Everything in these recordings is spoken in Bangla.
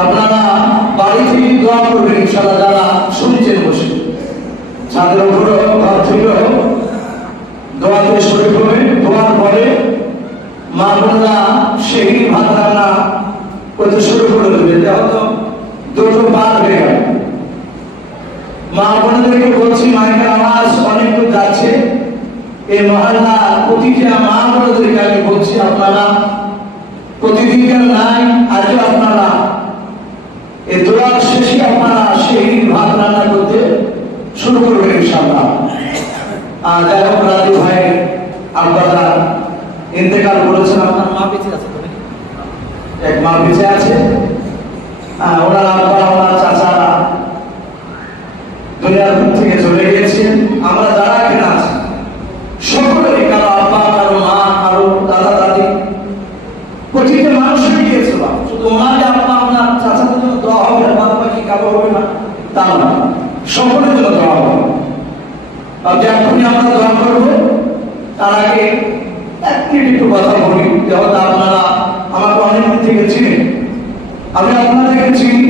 আপনারা বাড়ি থেকে দোয়া করবেন ইনশাআল্লাহ যারা শুনছেন। ছাদের উপর ভাত থেকে দোয়াতে শরীর হবে। দোয়ার পরে মা বোনরা সেই ভাত রান্না করতে শুরু করে দেবে। হয়তো দুটো পার হয়ে গেল। মা বোনদেরকে বলছি, মায়ের আওয়াজ অনেক দূর যাচ্ছে। এই মহল্লা প্রতিটা মা বোনদেরকে আমি বলছি, আপনারা প্রতিদিনকার নাই, আজও আপনারা এই দোয়ার শেষে আপনারা সেই ভাত রান্না করতে শুরু করবেন ইনশাআল্লাহ। আর যাই হোক, রাজু ভাই আপনারা ইন্তেকাল করেছেন। আপনার মা বেঁচে আছে? এক মা বেঁচে আছে। ওনার আব্বা, ওনার চাচারা দুনিয়ার থেকে চলে গিয়েছেন। আমরা যারা এখানে আছি সকলেই কারো আব্বা, কারো মা, কারো দাদা দাদি, প্রতিটা মানুষই গিয়েছিল। শুধু ওনার আব্বা, ওনার চাচাদের জন্য দোয়া হবে, বাদ বাকি কারো হবে না তা না, সকলের জন্য দোয়া হবে। আর যখনই আমরা দোয়া করবো তার আগে একটু কথা বলি। যেহেতু আপনারা আমাকে অনেকদিন থেকে চিনেন, আমি আপনাদেরকে চিনি,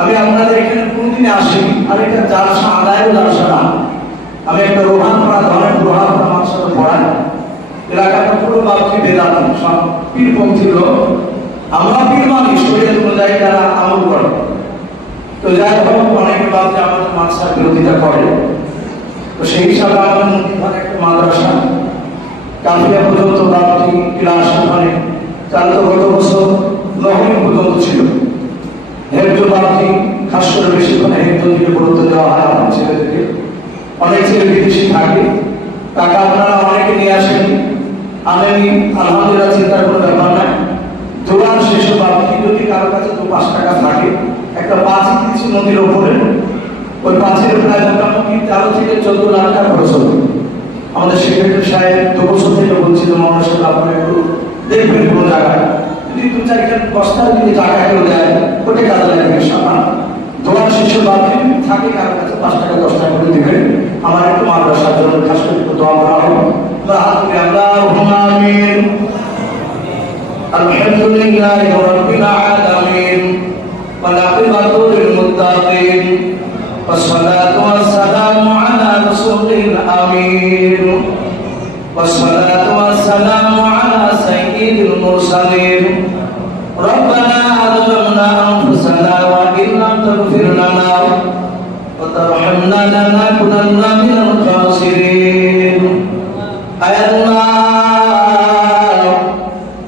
আমি আপনাদের এখানে কোনদিনে আসি। আর এটা জালসা আদায় জালসা না, আমি একটা রোহান পড়া ধরেন রোহান পড়া আমার সাথে পড়াই। এলাকাটা পুরো বাপকে বেদাত সব পীরপন্থী লোক। আমরা পীর মানি শরীয়ত অনুযায়ী যারা আমল করে। তো যাই হোক, অনেকে বাপকে আমাদের মাদ্রাসার বিরোধিতা করে। তো সেই হিসাবে আমাদের মধ্যে একটা মাদ্রাসা কাফিয়া পর্যন্ত বাপটি ক্লাস ওখানে চালিত গত বছর নবমী পর্যন্ত ছিল। হেফজ বাপটি খাস করে বেশিক্ষণে হেফজের দিকে গুরুত্ব দেওয়া হয় আমার ছেলেদেরকে। অনেক ছেলে বিদেশি থাকে, টাকা আপনারা অনেকে নিয়ে আসেন, আনেনি, আলহামদুলিল্লাহ, চিন্তার কোনো ব্যাপার নাই। দোয়ার শেষে বাপটি যদি কারো কাছে 2-5 টাকা থাকে, একটা পাঁচিল দিচ্ছি নদীর ওপরে, ওই পাঁচিলে প্রায় মোটামুটি 13 থেকে 14 লাখ টাকা খরচ হবে। আমাদের সেক্রেটারি সাহেব 2 বছর থেকে বলছিল, আমার সাথে আপনারা একটু দেখবেন কোনো জায়গায় যদি 2-4 বস্তা যদি টাকা কেউ দেয়, ওটা কাজে লাগবে ইনশাআল্লাহ। দোয়ার শেষে বাপটি থাকে কারো কাছে 5 টাকা 10 টাকা করে দিবেন। আমার একটু মাদ্রাসার জন্য খাস করে একটু দোয়া করা হবে। আমরা হাত তুলে আল্লাহুম্মা আমিন। আলহামদুলিল্লাহি রাব্বিল আলামিন ওয়াল আকিবাতু লিল মুত্তাকিন والصلاة والسلام على رسول الأمين والصلاة والسلام على سيد المرسلين ربنا ظلمنا أنفسنا وإن لم تغفر لنا وترحمنا لنكونن من الخاسرين أي الله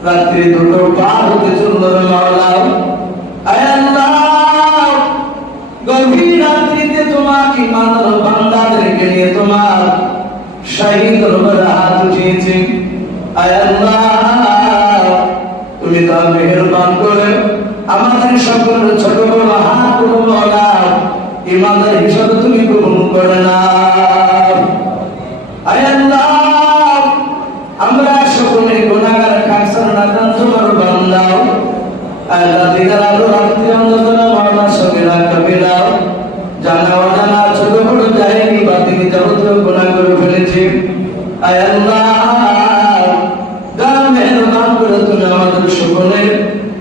রাত্রি দুটো পার হতে সুন্দর মাওলা, আয় আল্লাহ গভীর রাত্রিতে তোমার ইমানদার বান্দাদেরকে নিয়ে তোমার শাহী দরবারে হাত উঠিয়েছি। আয় আল্লাহ তুমি তার মেহেরবান করে আমাদের সকলের ছোট বড় হাতগুলো মাওলা ইমানদার হিসাবে তুমি কবুল করে নাও। আয় আল্লাহ আমরা সকলে গুনাহগার খানসার নাদান তোমার বান্দা। আল্লাহ দিনের আলো রাত্রি অন্ধকার মাওলা সবিরা কবিরা জানা অজানা ছোট বড় জাহেলি বাতিল যাবতীয় গুনাহ করে ফেলেছি। আয় আল্লাহ দয়া মেহেরবান করে তুমি আমাদের সকলের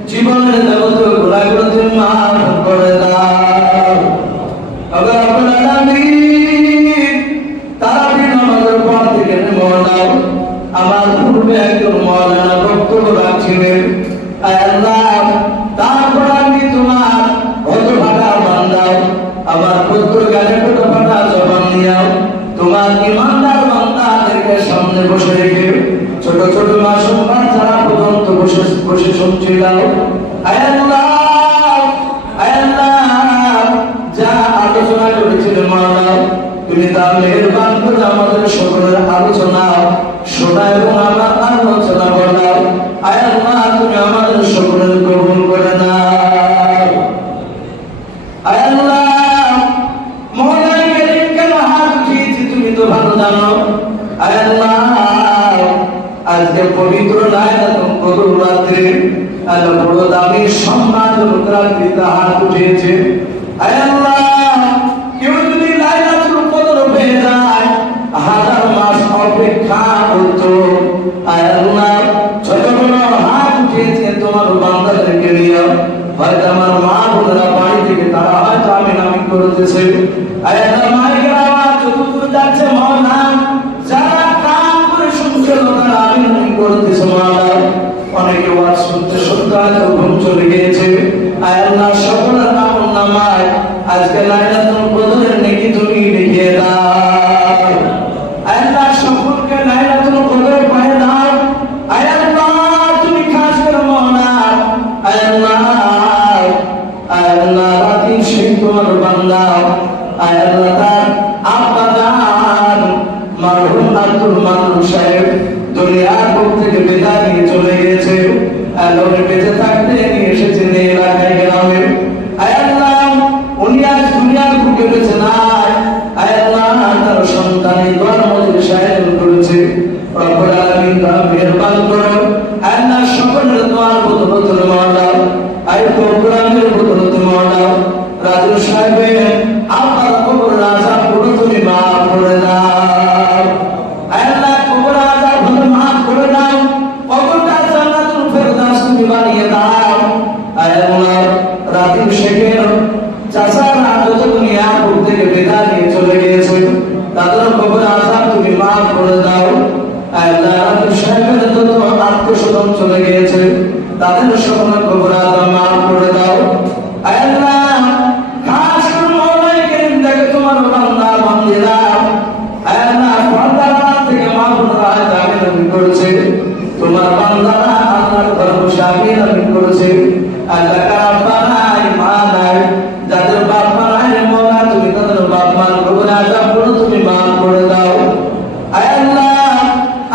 জীবনের যাবতীয় গুনাহগুলো তুমি মাফ করে দাও। আল্লাহ রাব্বুল আলামিন তারাবির নামাজের পর থেকে মওলানা আমার পূর্বে একজন মওলানা বক্তব্য রাখছিলেন। আয় আল্লাহ তারপর আমি তোমার হতভাগা বান্দা, আমার পুত্র গানে হতভাগা জবান দিয়াও তোমার ইমানদার বান্দাদেরকে সামনে বসে রেখে ছোট ছোট মাসুম বাচ্চারা পর্যন্ত বসে বসে শুনছিল। আয় আল্লাহ যা আলোচনা করেছিল মাওলা তুমি তার মেহেরবান করে আমাদের সকলের আলোচনা শোনা এবং আমার আলোচনা বলাও। আয় আল্লাহ তুমি আমাদের সকলের কবুল করে নাও। আয় আল্লাহ মওলা কারীম কেন হাত উঠিয়েছি তুমি তো ভালো জানো। আয় আল্লাহ আজকে পবিত্র লাইলাতুল কদর রাতে আল্লাহ বড় দামি সম্মানজনক রাত্রিতে হাত উঠিয়েছে। আয় আল্লাহ কেউ যদি লাইলাতুল কদর পেয়ে যায় 1000 মাস অপেক্ষা করতো। আয় আল্লাহ ছোট বড় হাত উঠিয়েছে তোমার বান্দাদেরকে নিয়ে, হয়তো আমার মা বোনেরা বাড়ি থেকে তারা হয়তো আমিন আমিন করতেছে। আয় আল্লাহ মাইকের আওয়াজ যতদূর যাচ্ছে মাওলা, যারা কান করে শুনছে তারা আমিন করতেছে মাওলা। অনেকে ওয়াজ শুনতে শুনতে হয়তো ঘুম চলে গিয়েছে। আয় আল্লাহ, সকলের আমলনামায় আজকে লাইলাতুল কদরের নেকি তুমি লিখিয়ে দাও। আয় আল্লাহ, সকলকে লাইলাতুল কদর পায় দাও। আয় আল্লাহ, তুমি খাস করে মাওলা, আয় আল্লাহ, আয় আল্লাহ, রাতের সেই তোমার বান্দা, আয় আল্লাহ, তার আব্বা জান মরহুম আব্দুল মান্নান সাহেব দুনিয়ার বুক থেকে বিদায় নিয়ে চলে গেছে। আল্লাহ বেঁচে থাকতে নিয়ে এসেছেন এই এলাকায় গ্রামে। আয় আল্লাহ, উনি আজ দুনিয়ার বুকে বেঁচে নাই। আয় আল্লাহ, তার সন্তান এই দোয়ার মধ্যে সাহায্য করেছে। রব্বুল আলামিন তার মেহেরবান করো। আয় আল্লাহ, সকলের দোয়ার বদৌলতে মাওলা, আয় প্রোগ্রামের বদৌলতে মাওলা, রাজু সাহেবের আপনার কবর আযাব পুরো তুমি মাফ করে দাও। আয় আল্লাহ, কবর আযাব তুমি মাফ করে দাও। কবরটা জান্নাতুল ফেরদাউস তুমি বানিয়ে দাও। আয় আল্লাহ, রাজু শেখের চাচারা যত দুনিয়া বুক থেকে বিদায় নিয়ে চলে গিয়েছে, তাদের কবর আযাব তুমি মাফ করে দাও। আয় আল্লাহ, রাজু সাহেবের যত আত্মস্বজন চলে গিয়েছে, তাদের সকলের কবর আযাব মাফ করে দাও। আয় আল্লাহ, খাস করে মওলাই করিম দেখে তোমার বান্দা বান্দিরা, আয় আল্লাহ, পর্দার থেকে মাহবুবরা আমিন করেছে। তোমার বান্দারা আল্লাহর ঘরে বসে আমিন করেছে। আল্লাহ, কার বাবা নাই, মা নাই, যাদের বাপ মা নাই মওলা, তুমি তাদের বাপ মার কবর আযাব পুরো তুমি মাফ করে দাও। আয় আল্লাহ,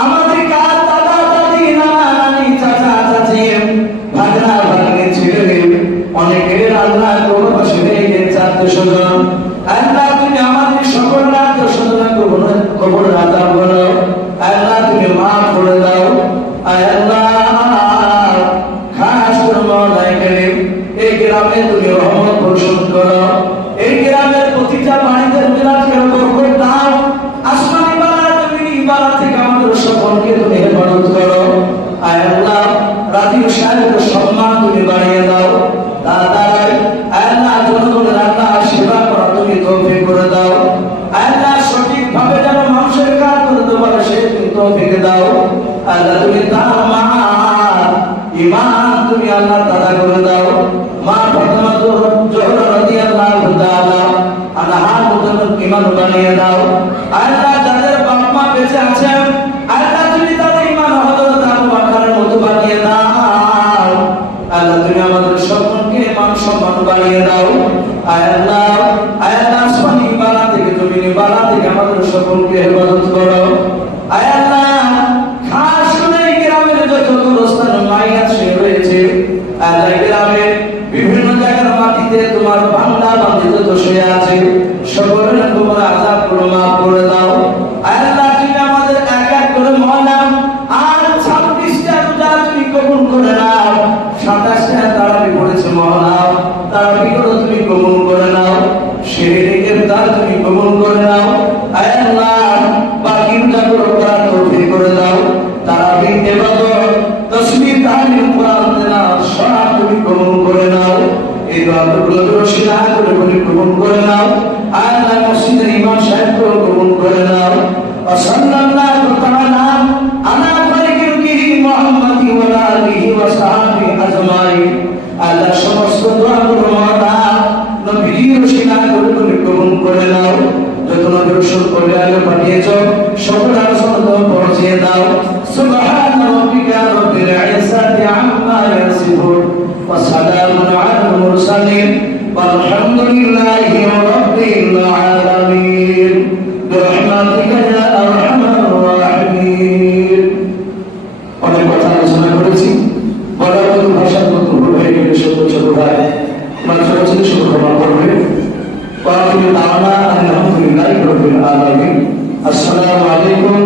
আমাদের কার দাদা দাদি নানা নানি চাচা চাচি ভাগনা ভাগ্নে ছেলে অনেকের আল্লাহ কবর বসে হয়ে গেছে আত্মস্বজন। আল্লাহ, তুমি আমাদের সকল আত্মস্বজনের কবর আযাব করো। আল্লাহ, তুমি মাফ করে দাও। আয় আল্লাহ, খাস করে মওলাই করিম এই গ্রামে তুমি রহমত বর্ষণ করো। এই গ্রামের প্রতিটা বাড়িতে বিরাজ করে বরকত দাও। আসমানি বালা জমিনি বালা থেকে আমাদের সকলকে তুমি হেফাজত করো। আয় আল্লাহ, রাজীব সাহেবের সম্মান তুমি বাড়িয়ে দাও। দাদাই আয় আল্লাহ, জনগণের আল্লাহ সেবা করা তুমি তৌফিক করে দাও। আয় আল্লাহ, সঠিকভাবে যেন মানুষের কাজ করতে পারে সে তুমি তৌফিক দাও। আল্লাহ, তুমি তার মা ঈমান তুমি আল্লাহ দাদা করে দাও। মা ফাতেমা জোহরা রাদিয়াল্লাহু তাআলা আনহার মতন ঈমান বানিয়ে দাও। আল্লাহ, যাদের বাপ মা বেঁচে আছেন, আল্লাহ, তুমি তাদের ঈমান হযরত আবু বকরের মতো বানিয়ে দাও। আল্লাহ, তুমি আমাদের সকলকে মান সম্মান বানিয়ে দাও। আয় আল্লাহ, আয় আল্লাহ, আসমানি বালা থেকে জমিনি বালা থেকে আমাদের সকলকে হেফাজত করো। আয় আল্লাহ, খাস করে গ্রামের যত গোরস্থান মাইয়াত শুয়ে রয়েছে, আল্লাহ, গ্রামের বিভিন্ন জায়গার মাটিতে তোমার বান্দা বান্দি যত শুয়ে আছে, সকলের কবর আযাব গুলো মাফ করে দাও। আয় আল্লাহ, তুমি আমাদের এক এক করে মাওলা আর 26টা রোজা তুমি কবুল করে নাও। 27টা তারাবি পড়েছে মাওলা, তারাবিগুলো তুমি কবুল করে নাও। শিরকের দান তুমি কবুল করে নাও। আয় আল্লাহ, বাকি রোজাগুলো করার তৌফিক করে দাও। তারাবি ইবাদত তাসবিহ তাহলিল কোরআন তেলাওয়াত সব তুমি কবুল করে নাও। এই দোয়াগুলো রশিদা করে কবুল করে নাও। আয় আল্লাহ, মসজিদের ইমাম সাহেবকে কবুল করে নাও। ওয়া সাল্লাল্লাহু তাআলা আলা খালিকি মুহাম্মাদি ওয়া আলিহি ওয়া সাহবিহি আজমাইন। আল্লাহ, সমস্ত দোয়াগুলো মাওলা নবীর রশিদা করে কবুল করে নাও। যত নবী রাসূল কল্যাণে পাঠিয়েছো সকল আলোচনা পৌঁছে দাও। সুবহান রাব্বিকা রাব্বিল ইজ্জাতি আম্মা ইয়াসিফুন ওয়া সালামুন আলাল মুরসালিন ওয়ালহামদুলিল্লাহি রাব্বিল আলামিন বিরহমাতিকা ইয়া আরহামার রাহিমিন। অনেক কথা আলোচনা করেছি, বলার মতো ভাষার মতো ভুল হয়ে গেলে ছোট ছোট ভাই আমার ছোট ছোট শুরু ক্ষমা করবে। আসসালামু আলাইকুম